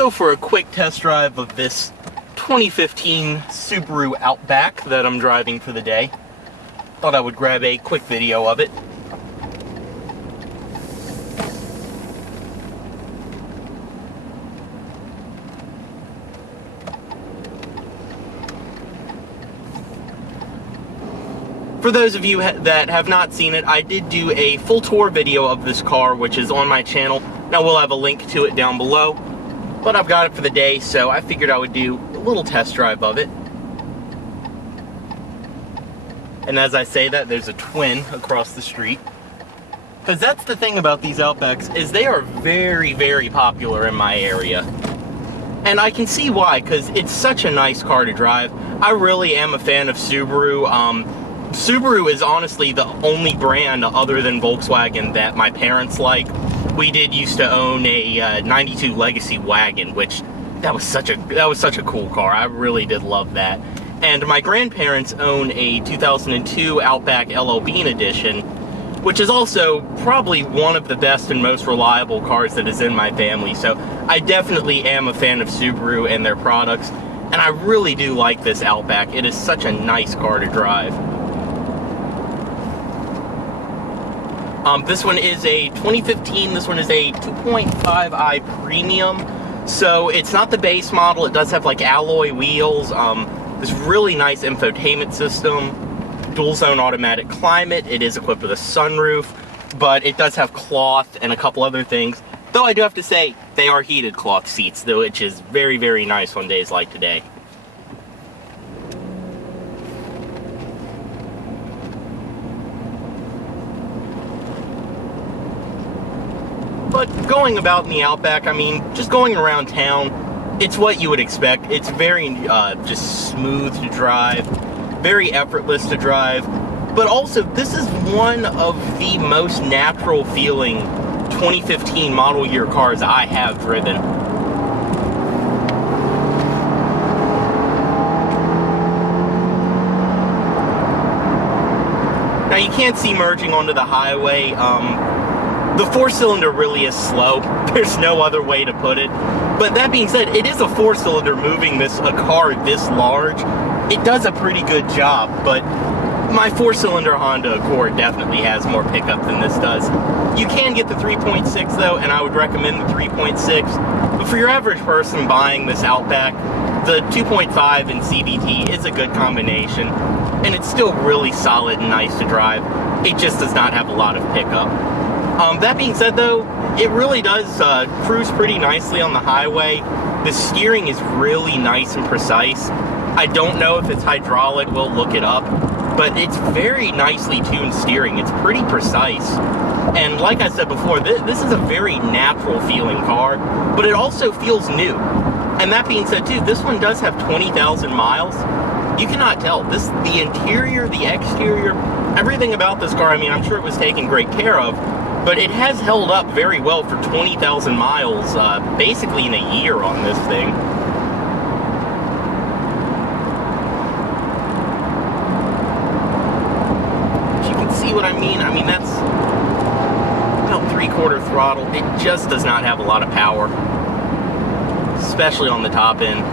go for a quick test drive of this 2015 Subaru Outback that I'm driving for the day. Thought I would grab a quick video of it. For those of you that have not seen it, I did do a full tour video of this car, which is on my channel. Now we'll have a link to it down below, but I've got it for the day, so I figured I would do a little test drive of it. And as I say that, there's a twin across the street. Because that's the thing about these Outbacks, is they are very, very popular in my area. And I can see why, because it's such a nice car to drive. I really am a fan of Subaru. Subaru is honestly the only brand other than Volkswagen that my parents like. We did used to own a 92 Legacy wagon, which that was such a cool car. I really did love that. And my grandparents own a 2002 Outback LL Bean edition, which is also probably one of the best and most reliable cars that is in my family. So I definitely am a fan of Subaru and their products, and I really do like this Outback. It is such a nice car to drive. This one is a 2015, this one is a 2.5i Premium, so it's not the base model. It does have like alloy wheels, this really nice infotainment system, dual zone automatic climate. It is equipped with a sunroof, but it does have cloth and a couple other things. Though I do have to say, they are heated cloth seats, though, which is very, very nice on days like today. But going about in the Outback, I mean, just going around town, it's what you would expect. It's very just smooth to drive, very effortless to drive. But also, this is one of the most natural feeling 2015 model year cars I have driven. Now you can't see merging onto the highway. The four-cylinder really is slow. There's no other way to put it. But that being said, it is a four-cylinder moving a car this large. It does a pretty good job, but my four-cylinder Honda Accord definitely has more pickup than this does. You can get the 3.6 though, and I would recommend the 3.6. But for your average person buying this Outback, the 2.5 and CVT is a good combination, and it's still really solid and nice to drive. It just does not have a lot of pickup. That being said though, it really does cruise pretty nicely on the highway. The steering is really nice and precise. I don't know if it's hydraulic, we'll look it up, but it's very nicely tuned steering. It's pretty precise. And like I said before, this is a very natural feeling car, but it also feels new. And that being said too, this one does have 20,000 miles. You cannot tell. The interior, the exterior, everything about this car, I mean, I'm sure it was taken great care of, but it has held up very well for 20,000 miles, basically in a year on this thing. But you can see what I mean. I mean, that's about 3/4 throttle. It just does not have a lot of power, especially on the top end.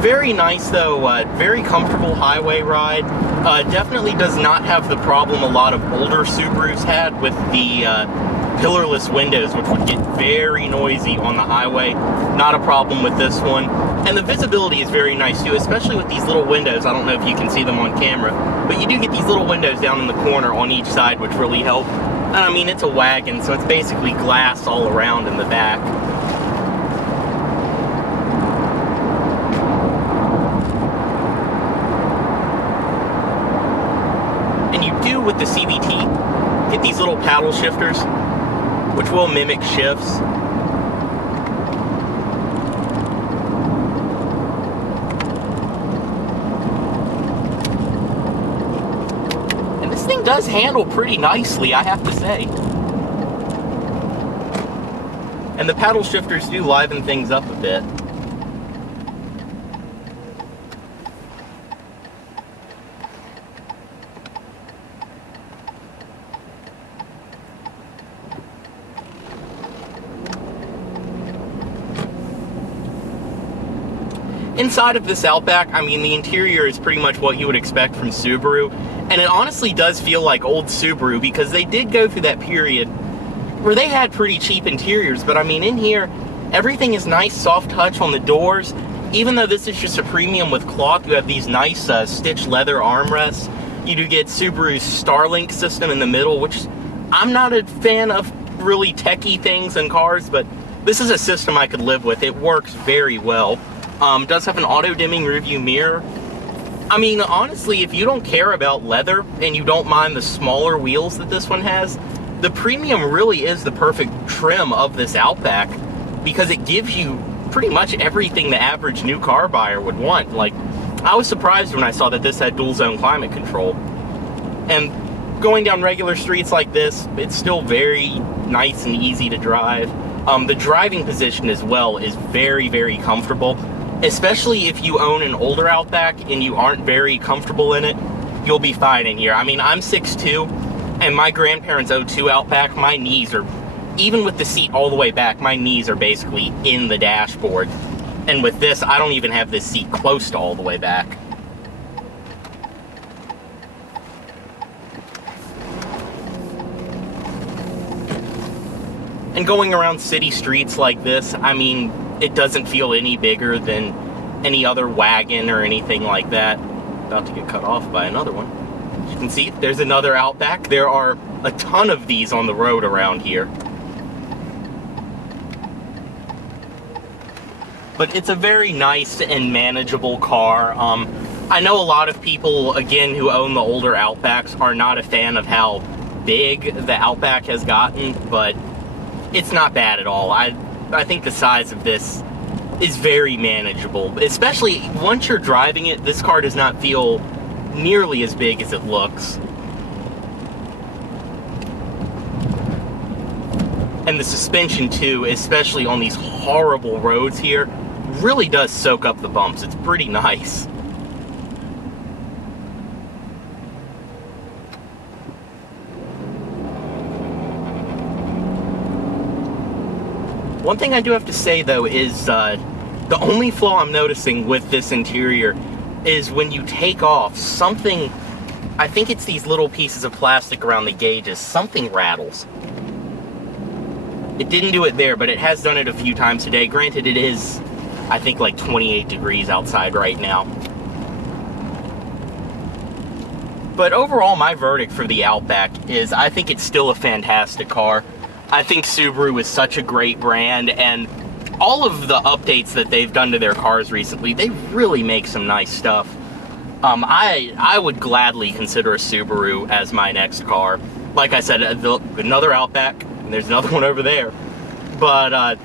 Very nice though, very comfortable highway ride. Definitely does not have the problem a lot of older Subarus had with the pillarless windows, which would get very noisy on the highway. Not a problem with this one. And the visibility is very nice too, especially with these little windows. I don't know if you can see them on camera, but you do get these little windows down in the corner on each side, which really help. And I mean, it's a wagon, so it's basically glass all around in the back. With the CVT, get these little paddle shifters, which will mimic shifts. And this thing does handle pretty nicely, I have to say. And the paddle shifters do liven things up a bit. Inside of this Outback, I mean, the interior is pretty much what you would expect from Subaru, and it honestly does feel like old Subaru, because they did go through that period where they had pretty cheap interiors. But I mean, in here, everything is nice, soft touch on the doors. Even though this is just a premium with cloth, you have these nice stitched leather armrests. You do get Subaru's Starlink system in the middle, which I'm not a fan of really techie things in cars, but this is a system I could live with. It works very well. Does have an auto-dimming rearview mirror. I mean, honestly, if you don't care about leather and you don't mind the smaller wheels that this one has, the premium really is the perfect trim of this Outback, because it gives you pretty much everything the average new car buyer would want. Like, I was surprised when I saw that this had dual zone climate control. And going down regular streets like this, it's still very nice and easy to drive. The driving position as well is very, very comfortable. Especially if you own an older Outback and you aren't very comfortable in it, you'll be fine in here. I mean, I'm 6'2", and my grandparents' 02 Outback, my knees are, even with the seat all the way back, my knees are basically in the dashboard. And with this, I don't even have this seat close to all the way back. And going around city streets like this, I mean, it doesn't feel any bigger than any other wagon or anything like that. About to get cut off by another one. As you can see, there's another Outback. There are a ton of these on the road around here. But it's a very nice and manageable car. I know a lot of people, again, who own the older Outbacks are not a fan of how big the Outback has gotten, but it's not bad at all. I think the size of this is very manageable, especially once you're driving it. This car does not feel nearly as big as it looks. And the suspension too, especially on these horrible roads here, really does soak up the bumps. It's pretty nice. One thing I do have to say though is the only flaw I'm noticing with this interior is when you take off, something, I think it's these little pieces of plastic around the gauges, something rattles. It didn't do it there, but it has done it a few times today. Granted, it is, I think, like 28 degrees outside right now. But overall, my verdict for the Outback is I think it's still a fantastic car. I think Subaru is such a great brand, and all of the updates that they've done to their cars recently, they really make some nice stuff. I would gladly consider a Subaru as my next car. Like I said, another Outback, and there's another one over there. But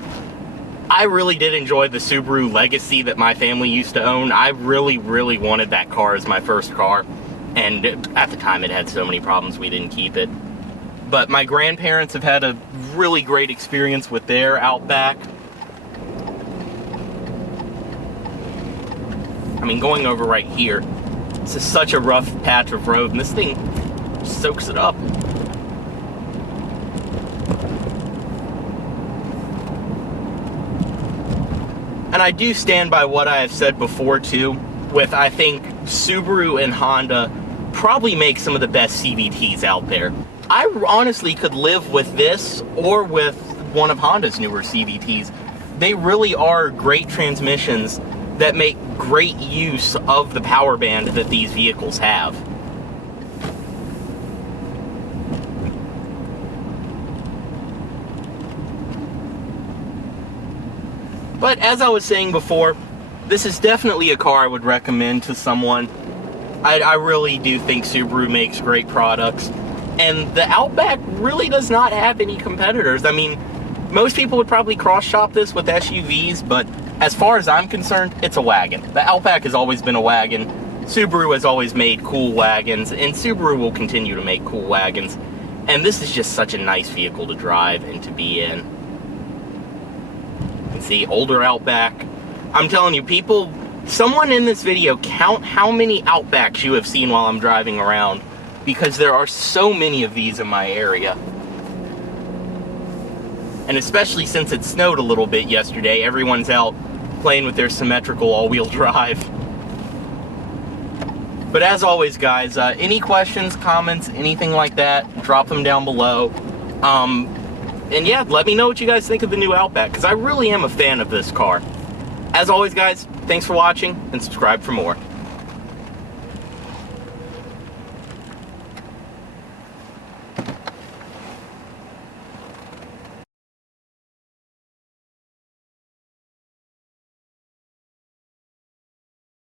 I really did enjoy the Subaru Legacy that my family used to own. I really, really wanted that car as my first car, and at the time it had so many problems we didn't keep it. But my grandparents have had a really great experience with their Outback. I mean, going over right here, this is such a rough patch of road, and this thing soaks it up. And I do stand by what I have said before too, with I think Subaru and Honda probably make some of the best CVTs out there. I honestly could live with this or with one of Honda's newer CVTs. They really are great transmissions that make great use of the power band that these vehicles have. But as I was saying before, this is definitely a car I would recommend to someone. I really do think Subaru makes great products. And the Outback really does not have any competitors. I mean, most people would probably cross-shop this with SUVs, but as far as I'm concerned, it's a wagon. The Outback has always been a wagon. Subaru has always made cool wagons, and Subaru will continue to make cool wagons. And this is just such a nice vehicle to drive and to be in. You can see, older Outback. I'm telling you, people, someone in this video, count how many Outbacks you have seen while I'm driving around, because there are so many of these in my area. And especially since it snowed a little bit yesterday, everyone's out playing with their symmetrical all-wheel drive. But as always, guys, any questions, comments, anything like that, drop them down below. And yeah, let me know what you guys think of the new Outback, because I really am a fan of this car. As always, guys, thanks for watching, and subscribe for more.